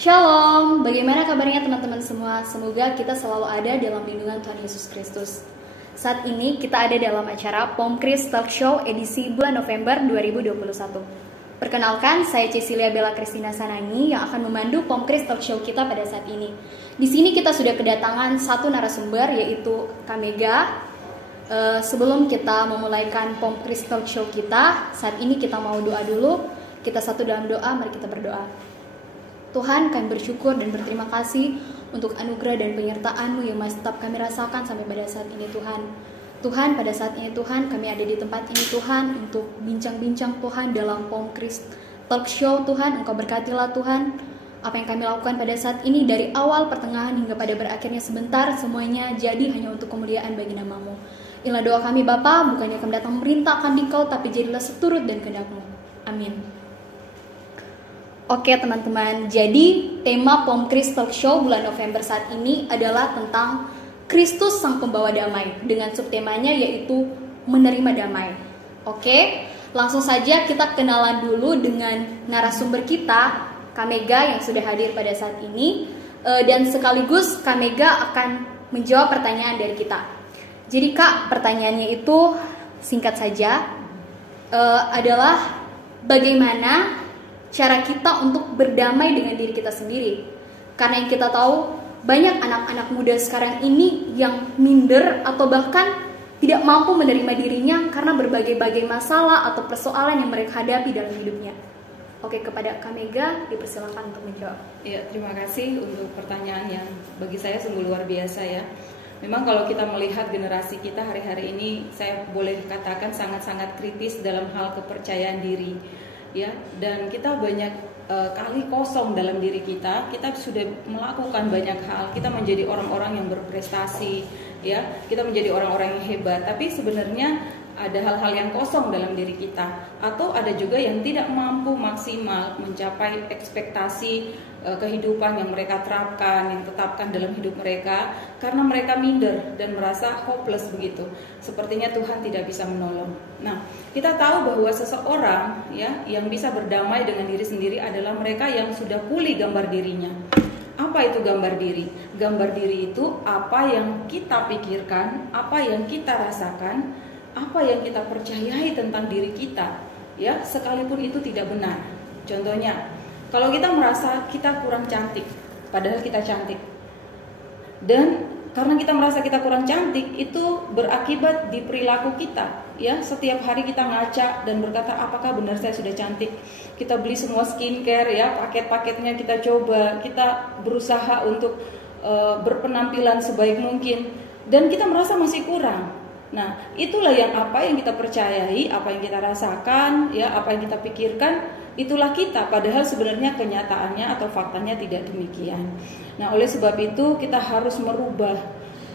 Shalom, bagaimana kabarnya teman-teman semua? Semoga kita selalu ada dalam lindungan Tuhan Yesus Kristus. Saat ini kita ada dalam acara Pomkris Talk Show edisi bulan November 2021. Perkenalkan, saya Cecilia Bella Kristina Sanangi yang akan memandu Pomkris Talk Show kita pada saat ini. Di sini kita sudah kedatangan satu narasumber yaitu Kamega. Sebelum kita memulaikan Pomkris Talk Show kita, saat ini kita mau doa dulu. Kita satu dalam doa, mari kita berdoa. Tuhan, kami bersyukur dan berterima kasih untuk anugerah dan penyertaan-Mu yang masih tetap kami rasakan sampai pada saat ini, Tuhan. Tuhan, pada saat ini Tuhan, kami ada di tempat ini Tuhan untuk bincang-bincang Tuhan dalam Pomkris Talk Show. Tuhan, Engkau berkatilah Tuhan. Apa yang kami lakukan pada saat ini dari awal, pertengahan hingga pada berakhirnya sebentar, semuanya jadi hanya untuk kemuliaan bagi nama-Mu. Inilah doa kami Bapa, bukannya kami datang memerintahkan Dikau, tapi jadilah seturut dan kehendak-Mu. Amin. Oke teman-teman, jadi tema Pomkris Talk Show bulan November saat ini adalah tentang Kristus Sang Pembawa Damai, dengan subtemanya yaitu menerima damai. Oke, langsung saja kita kenalan dulu dengan narasumber kita, Kamega, yang sudah hadir pada saat ini, dan sekaligus Kamega akan menjawab pertanyaan dari kita. Jadi Kak, pertanyaannya itu singkat saja, adalah bagaimana cara kita untuk berdamai dengan diri kita sendiri. Karena yang kita tahu, banyak anak-anak muda sekarang ini yang minder atau bahkan tidak mampu menerima dirinya karena berbagai-bagai masalah atau persoalan yang mereka hadapi dalam hidupnya. Oke, kepada Kamega dipersilakan untuk menjawab. Ya, terima kasih untuk pertanyaan yang bagi saya sungguh luar biasa ya. Memang kalau kita melihat generasi kita hari-hari ini, saya boleh katakan sangat-sangat kritis dalam hal kepercayaan diri. Ya, dan kita banyak kali kosong dalam diri kita. Kita sudah melakukan banyak hal, kita menjadi orang-orang yang berprestasi, ya, kita menjadi orang-orang yang hebat, tapi sebenarnya ada hal-hal yang kosong dalam diri kita, atau ada juga yang tidak mampu maksimal mencapai ekspektasi kehidupan yang mereka terapkan, yang tetapkan dalam hidup mereka, karena mereka minder dan merasa hopeless begitu. Sepertinya Tuhan tidak bisa menolong. Nah, kita tahu bahwa seseorang ya yang bisa berdamai dengan diri sendiri adalah mereka yang sudah pulih gambar dirinya. Apa itu gambar diri? Gambar diri itu apa yang kita pikirkan, apa yang kita rasakan, apa yang kita percayai tentang diri kita, ya, sekalipun itu tidak benar. Contohnya, kalau kita merasa kita kurang cantik, padahal kita cantik, dan karena kita merasa kita kurang cantik, itu berakibat di perilaku kita, ya. Setiap hari kita ngaca dan berkata, apakah benar saya sudah cantik? Kita beli semua skincare, ya, paket-paketnya kita coba, kita berusaha untuk berpenampilan sebaik mungkin, dan kita merasa masih kurang. Nah, itulah yang apa yang kita percayai, apa yang kita rasakan, ya, apa yang kita pikirkan, itulah kita. Padahal sebenarnya kenyataannya atau faktanya tidak demikian. Nah, oleh sebab itu kita harus merubah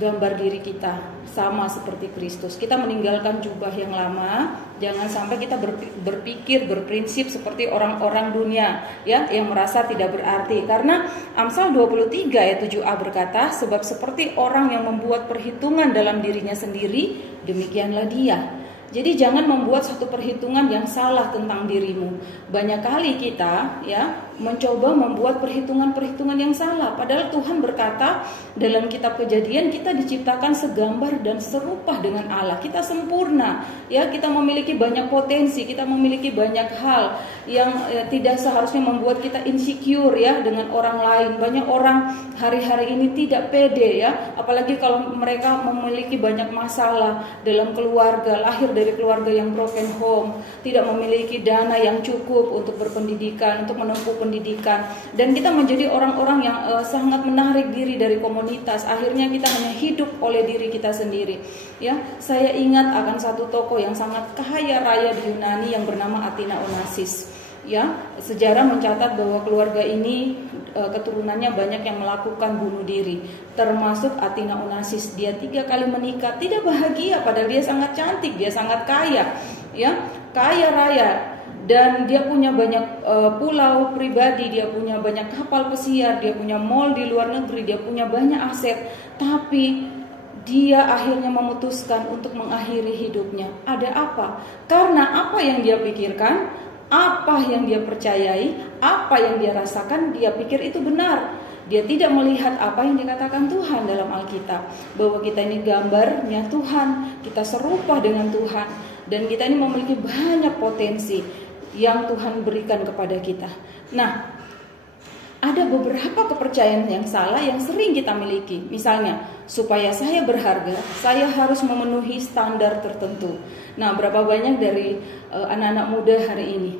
gambar diri kita sama seperti Kristus. Kita meninggalkan jubah yang lama, jangan sampai kita berpikir, berprinsip seperti orang-orang dunia, ya, yang merasa tidak berarti. Karena Amsal 23 ayat 7a berkata, sebab seperti orang yang membuat perhitungan dalam dirinya sendiri, demikianlah dia. Jadi jangan membuat satu perhitungan yang salah tentang dirimu. Banyak kali kita ya mencoba membuat perhitungan-perhitungan yang salah. Padahal Tuhan berkata dalam kitab Kejadian, kita diciptakan segambar dan serupa dengan Allah. Kita sempurna, ya, kita memiliki banyak potensi, kita memiliki banyak hal yang tidak seharusnya membuat kita insecure ya dengan orang lain. Banyak orang hari-hari ini tidak pede ya, apalagi kalau mereka memiliki banyak masalah dalam keluarga, lahir dari keluarga yang broken home, tidak memiliki dana yang cukup untuk berpendidikan, untuk menempuh pendidikan, dan kita menjadi orang-orang yang sangat menarik diri dari komunitas. Akhirnya kita hanya hidup oleh diri kita sendiri. Ya, saya ingat akan satu tokoh yang sangat kaya raya di Yunani yang bernama Athena Onassis. Ya, sejarah mencatat bahwa keluarga ini keturunannya banyak yang melakukan bunuh diri, termasuk Athena Onassis. Dia 3 kali menikah, tidak bahagia, padahal dia sangat cantik, dia sangat kaya, ya, kaya raya, dan dia punya banyak pulau pribadi, dia punya banyak kapal pesiar, dia punya mall di luar negeri, dia punya banyak aset, tapi dia akhirnya memutuskan untuk mengakhiri hidupnya. Ada apa? Karena apa yang dia pikirkan? apa yang dia percayai, apa yang dia rasakan, dia pikir itu benar. Dia tidak melihat apa yang dikatakan Tuhan dalam Alkitab, bahwa kita ini gambarnya Tuhan, kita serupa dengan Tuhan, dan kita ini memiliki banyak potensi yang Tuhan berikan kepada kita. Nah, ada beberapa kepercayaan yang salah yang sering kita miliki. Misalnya, supaya saya berharga, saya harus memenuhi standar tertentu. Nah, berapa banyak dari anak-anak muda hari ini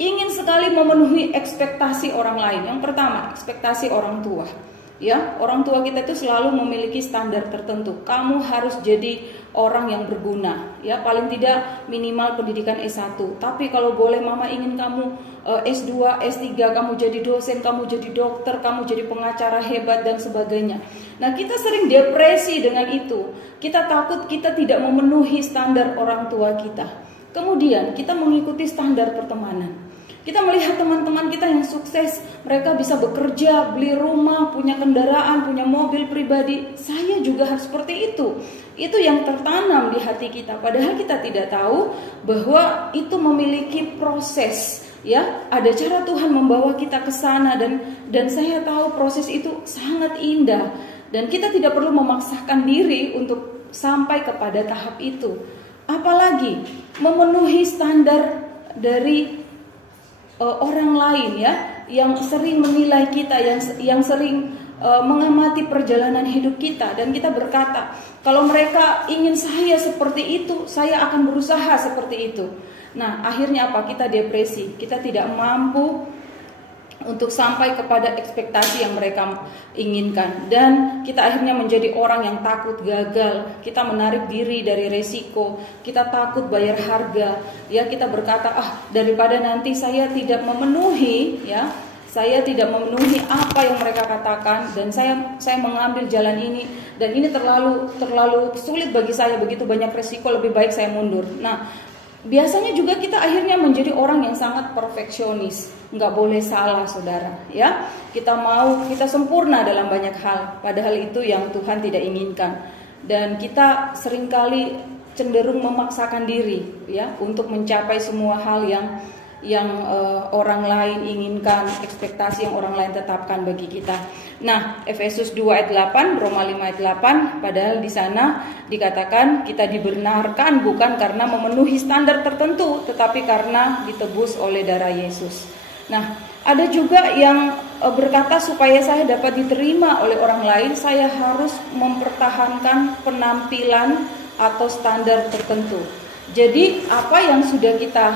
ingin sekali memenuhi ekspektasi orang lain. Yang pertama, ekspektasi orang tua. Ya, orang tua kita itu selalu memiliki standar tertentu. Kamu harus jadi orang yang berguna. Ya, paling tidak minimal pendidikan S1. Tapi kalau boleh mama ingin kamu S2, S3, kamu jadi dosen, kamu jadi dokter, kamu jadi pengacara hebat dan sebagainya. Nah, kita sering depresi dengan itu. Kita takut kita tidak memenuhi standar orang tua kita. Kemudian kita mengikuti standar pertemanan. Kita melihat teman-teman kita yang sukses, mereka bisa bekerja, beli rumah, punya kendaraan, punya mobil pribadi. Saya juga harus seperti itu. Itu yang tertanam di hati kita. Padahal kita tidak tahu bahwa itu memiliki proses. Ya, ada cara Tuhan membawa kita ke sana, dan saya tahu proses itu sangat indah. Dan kita tidak perlu memaksakan diri untuk sampai kepada tahap itu. Apalagi memenuhi standar dari orang lain, ya, yang sering menilai kita, yang sering mengamati perjalanan hidup kita, dan kita berkata, kalau mereka ingin saya seperti itu, saya akan berusaha seperti itu. Nah, akhirnya apa? Kita depresi, kita tidak mampu untuk sampai kepada ekspektasi yang mereka inginkan, dan kita akhirnya menjadi orang yang takut gagal. Kita menarik diri dari resiko, kita takut bayar harga, ya, kita berkata, daripada nanti saya tidak memenuhi, ya, saya tidak memenuhi apa yang mereka katakan, dan saya mengambil jalan ini, dan ini terlalu sulit bagi saya, begitu banyak resiko, lebih baik saya mundur. Nah, biasanya juga kita akhirnya menjadi orang yang sangat perfeksionis. Nggak boleh salah, saudara, ya. Kita sempurna dalam banyak hal, padahal itu yang Tuhan tidak inginkan. Dan kita seringkali cenderung memaksakan diri, ya, untuk mencapai semua hal yang orang lain inginkan, ekspektasi yang orang lain tetapkan bagi kita. Nah, Efesus 2 ayat 8, Roma 5 ayat 8, padahal di sana dikatakan kita dibenarkan bukan karena memenuhi standar tertentu, tetapi karena ditebus oleh darah Yesus. Nah, ada juga yang berkata supaya saya dapat diterima oleh orang lain, saya harus mempertahankan penampilan atau standar tertentu. Jadi apa yang sudah kita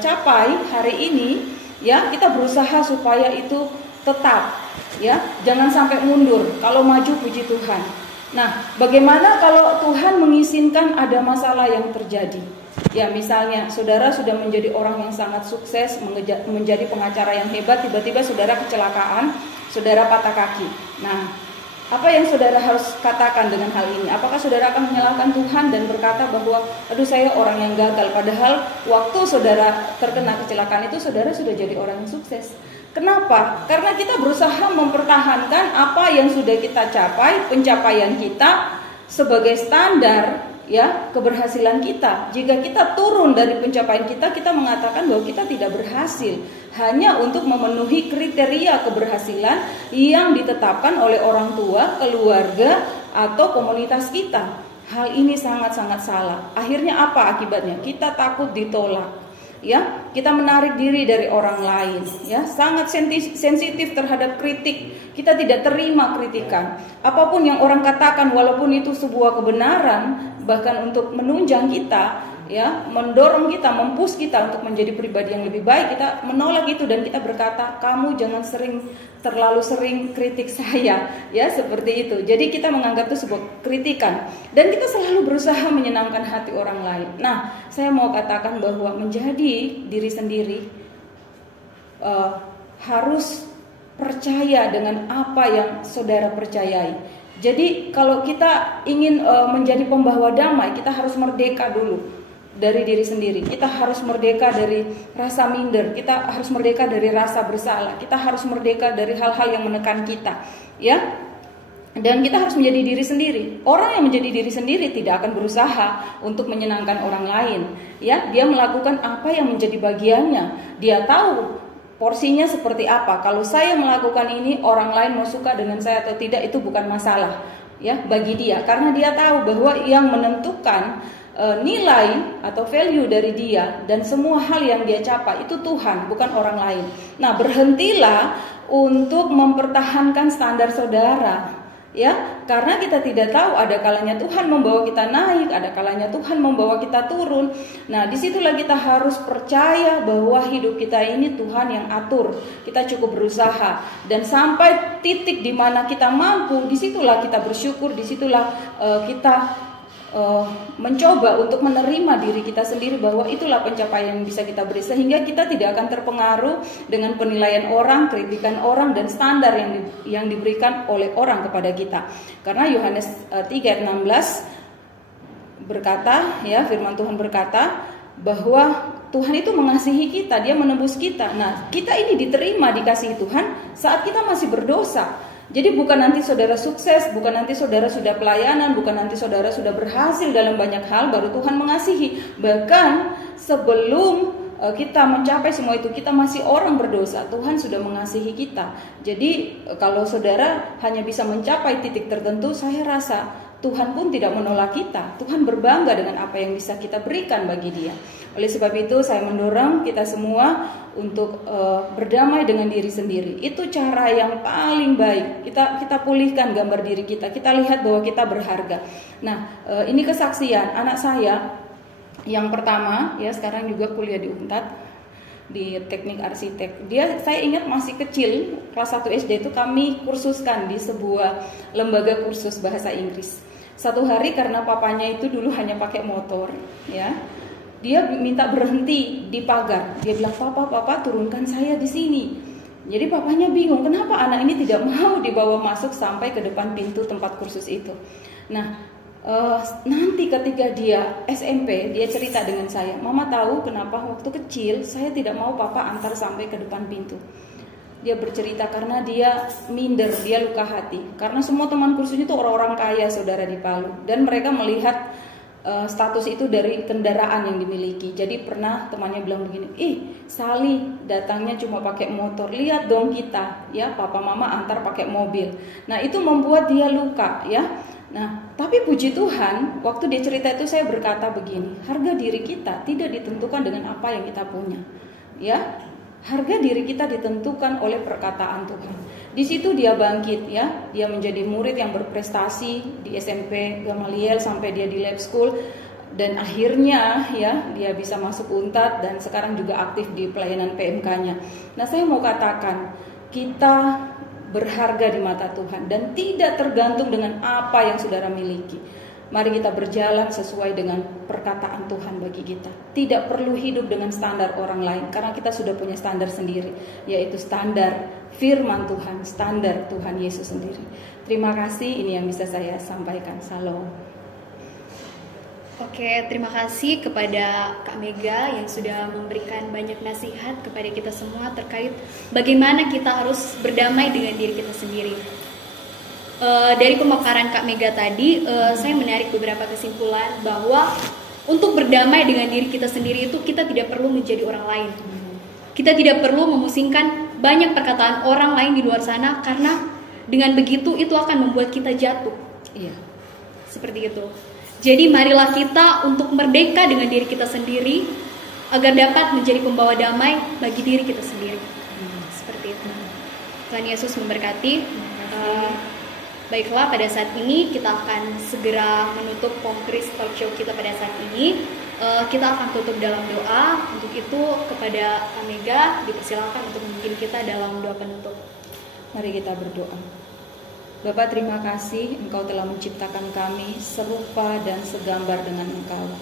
capai hari ini, ya, kita berusaha supaya itu tetap, ya, jangan sampai mundur. Kalau maju, puji Tuhan. Nah, bagaimana kalau Tuhan mengizinkan ada masalah yang terjadi? Ya, misalnya saudara sudah menjadi orang yang sangat sukses, menjadi pengacara yang hebat, tiba-tiba saudara kecelakaan, saudara patah kaki. Nah, apa yang saudara harus katakan dengan hal ini? Apakah saudara akan menyalahkan Tuhan dan berkata bahwa, aduh, saya orang yang gagal, padahal waktu saudara terkena kecelakaan itu saudara sudah jadi orang yang sukses? Kenapa? Karena kita berusaha mempertahankan apa yang sudah kita capai, pencapaian kita sebagai standar, ya, keberhasilan kita. Jika kita turun dari pencapaian kita, kita mengatakan bahwa kita tidak berhasil, hanya untuk memenuhi kriteria keberhasilan yang ditetapkan oleh orang tua, keluarga, atau komunitas kita. Hal ini sangat-sangat salah. Akhirnya apa akibatnya? Kita takut ditolak, ya, kita menarik diri dari orang lain, ya, sangat sensitif terhadap kritik. Kita tidak terima kritikan. Apapun yang orang katakan, walaupun itu sebuah kebenaran, bahkan untuk menunjang kita, ya, mendorong kita, mempush kita untuk menjadi pribadi yang lebih baik, kita menolak itu dan kita berkata, kamu jangan terlalu sering kritik saya, ya, seperti itu. Jadi kita menganggap itu sebuah kritikan, dan kita selalu berusaha menyenangkan hati orang lain. Nah, saya mau katakan bahwa menjadi diri sendiri harus percaya dengan apa yang saudara percayai. Jadi kalau kita ingin menjadi pembawa damai, kita harus merdeka dulu dari diri sendiri. Kita harus merdeka dari rasa minder, kita harus merdeka dari rasa bersalah, kita harus merdeka dari hal-hal yang menekan kita, ya. Dan kita harus menjadi diri sendiri. Orang yang menjadi diri sendiri tidak akan berusaha untuk menyenangkan orang lain. Ya, dia melakukan apa yang menjadi bagiannya. Dia tahu porsinya seperti apa. Kalau saya melakukan ini, orang lain mau suka dengan saya atau tidak itu bukan masalah. Ya, bagi dia, karena dia tahu bahwa yang menentukan nilai atau value dari dia dan semua hal yang dia capai itu Tuhan, bukan orang lain. Nah, berhentilah untuk mempertahankan standar saudara. Ya, karena kita tidak tahu, ada kalanya Tuhan membawa kita naik, ada kalanya Tuhan membawa kita turun. Nah, disitulah kita harus percaya bahwa hidup kita ini Tuhan yang atur. Kita cukup berusaha dan sampai titik di mana kita mampu, disitulah kita bersyukur, disitulah kita mencoba untuk menerima diri kita sendiri bahwa itulah pencapaian yang bisa kita beri, sehingga kita tidak akan terpengaruh dengan penilaian orang, kritikan orang, dan standar yang diberikan oleh orang kepada kita. Karena Yohanes 3:16 berkata, ya, firman Tuhan berkata bahwa Tuhan itu mengasihi kita, Dia menebus kita. Nah, kita ini diterima, dikasihi Tuhan saat kita masih berdosa. Jadi bukan nanti saudara sukses, bukan nanti saudara sudah pelayanan, bukan nanti saudara sudah berhasil dalam banyak hal baru Tuhan mengasihi. Bahkan sebelum kita mencapai semua itu, kita masih orang berdosa, Tuhan sudah mengasihi kita. Jadi kalau saudara hanya bisa mencapai titik tertentu, saya rasa Tuhan pun tidak menolak kita. Tuhan berbangga dengan apa yang bisa kita berikan bagi Dia. Oleh sebab itu saya mendorong kita semua untuk berdamai dengan diri sendiri. Itu cara yang paling baik. Kita pulihkan gambar diri kita. Kita lihat bahwa kita berharga. Nah, ini kesaksian anak saya yang pertama, ya, sekarang juga kuliah di UNTAD di teknik arsitek. Saya ingat masih kecil, kelas 1 SD itu kami kursuskan di sebuah lembaga kursus bahasa Inggris. Satu hari karena papanya itu dulu hanya pakai motor, ya, dia minta berhenti di pagar. Dia bilang, papa turunkan saya di sini. Jadi papanya bingung, kenapa anak ini tidak mau dibawa masuk sampai ke depan pintu tempat kursus itu. Nah, nanti ketika dia SMP, dia cerita dengan saya, mama tahu kenapa waktu kecil saya tidak mau papa antar sampai ke depan pintu. Dia bercerita karena dia minder, dia luka hati. Karena semua teman kursusnya itu orang-orang kaya, saudara, di Palu. Dan mereka melihat status itu dari kendaraan yang dimiliki. Jadi pernah temannya bilang begini, Sally datangnya cuma pakai motor, lihat dong kita, ya, papa mama antar pakai mobil. Nah, itu membuat dia luka, ya. Nah, tapi puji Tuhan, waktu dia cerita itu saya berkata begini, harga diri kita tidak ditentukan dengan apa yang kita punya, ya. Harga diri kita ditentukan oleh perkataan Tuhan. Di situ dia bangkit, ya. Dia menjadi murid yang berprestasi di SMP Gamaliel sampai dia di lab school, dan akhirnya, ya, dia bisa masuk UNTAD dan sekarang juga aktif di pelayanan PMK-nya. Nah, saya mau katakan, kita berharga di mata Tuhan dan tidak tergantung dengan apa yang saudara miliki. Mari kita berjalan sesuai dengan perkataan Tuhan bagi kita. Tidak perlu hidup dengan standar orang lain, karena kita sudah punya standar sendiri, yaitu standar firman Tuhan, standar Tuhan Yesus sendiri. Terima kasih, ini yang bisa saya sampaikan. Salam. Oke, terima kasih kepada Kak Mega yang sudah memberikan banyak nasihat kepada kita semua terkait bagaimana kita harus berdamai dengan diri kita sendiri. Dari pemaparan Kak Mega tadi, saya menarik beberapa kesimpulan bahwa untuk berdamai dengan diri kita sendiri itu kita tidak perlu menjadi orang lain. Kita tidak perlu memusingkan banyak perkataan orang lain di luar sana, karena dengan begitu itu akan membuat kita jatuh. Iya. Seperti itu. Jadi marilah kita untuk merdeka dengan diri kita sendiri agar dapat menjadi pembawa damai bagi diri kita sendiri. Seperti itu. Tuhan Yesus memberkati. Baiklah, pada saat ini kita akan segera menutup POMKRIS Talk Show kita pada saat ini. Kita akan tutup dalam doa. Untuk itu kepada Kak Mega dipersilakan untuk memimpin kita dalam doa penutup. Mari kita berdoa. Bapa, terima kasih Engkau telah menciptakan kami serupa dan segambar dengan Engkau.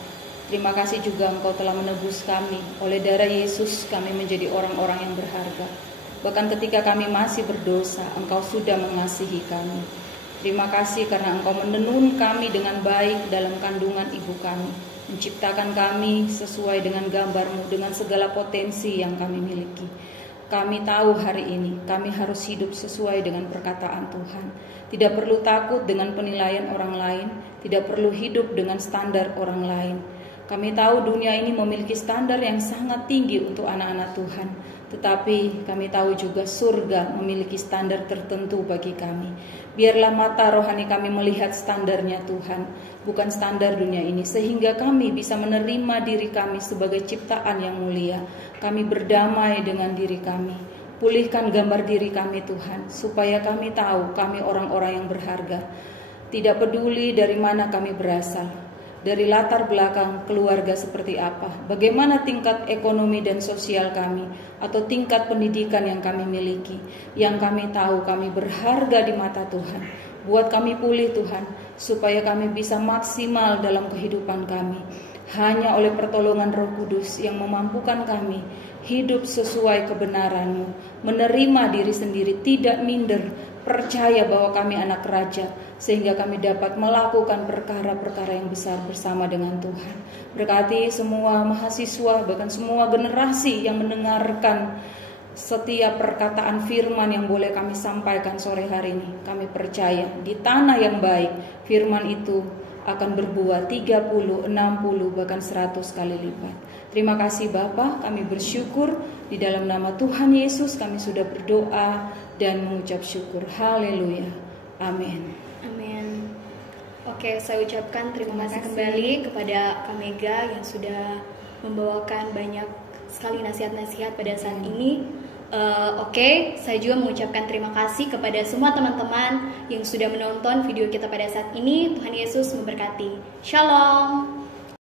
Terima kasih juga Engkau telah menebus kami. Oleh darah Yesus kami menjadi orang-orang yang berharga. Bahkan ketika kami masih berdosa, Engkau sudah mengasihi kami. Terima kasih karena Engkau menenun kami dengan baik dalam kandungan ibu kami, menciptakan kami sesuai dengan gambar-Mu, dengan segala potensi yang kami miliki. kami tahu hari ini kami harus hidup sesuai dengan perkataan Tuhan. Tidak perlu takut dengan penilaian orang lain, tidak perlu hidup dengan standar orang lain. Kami tahu dunia ini memiliki standar yang sangat tinggi untuk anak-anak Tuhan, tetapi kami tahu juga surga memiliki standar tertentu bagi kami. Biarlah mata rohani kami melihat standarnya Tuhan, bukan standar dunia ini, sehingga kami bisa menerima diri kami sebagai ciptaan yang mulia. Kami berdamai dengan diri kami. Pulihkan gambar diri kami Tuhan, supaya kami tahu kami orang-orang yang berharga. Tidak peduli dari mana kami berasal, dari latar belakang keluarga seperti apa, bagaimana tingkat ekonomi dan sosial kami, atau tingkat pendidikan yang kami miliki. Yang kami tahu kami berharga di mata Tuhan. Buat kami pulih Tuhan, supaya kami bisa maksimal dalam kehidupan kami. Hanya oleh pertolongan Roh Kudus yang memampukan kami hidup sesuai kebenaran-Mu, menerima diri sendiri, tidak minder, percaya bahwa kami anak raja, sehingga kami dapat melakukan perkara-perkara yang besar bersama dengan Tuhan. Berkati semua mahasiswa, bahkan semua generasi yang mendengarkan setiap perkataan firman yang boleh kami sampaikan sore hari ini. Kami percaya di tanah yang baik, firman itu akan berbuah 30, 60, bahkan 100 kali lipat. Terima kasih Bapa, kami bersyukur di dalam nama Tuhan Yesus kami sudah berdoa dan mengucap syukur. Haleluya. Amin. Amin. Oke, saya ucapkan terima kasih kembali kepada Kak Mega yang sudah membawakan banyak sekali nasihat-nasihat pada saat ini. Oke, saya juga mengucapkan terima kasih kepada semua teman-teman yang sudah menonton video kita pada saat ini. Tuhan Yesus memberkati. Shalom.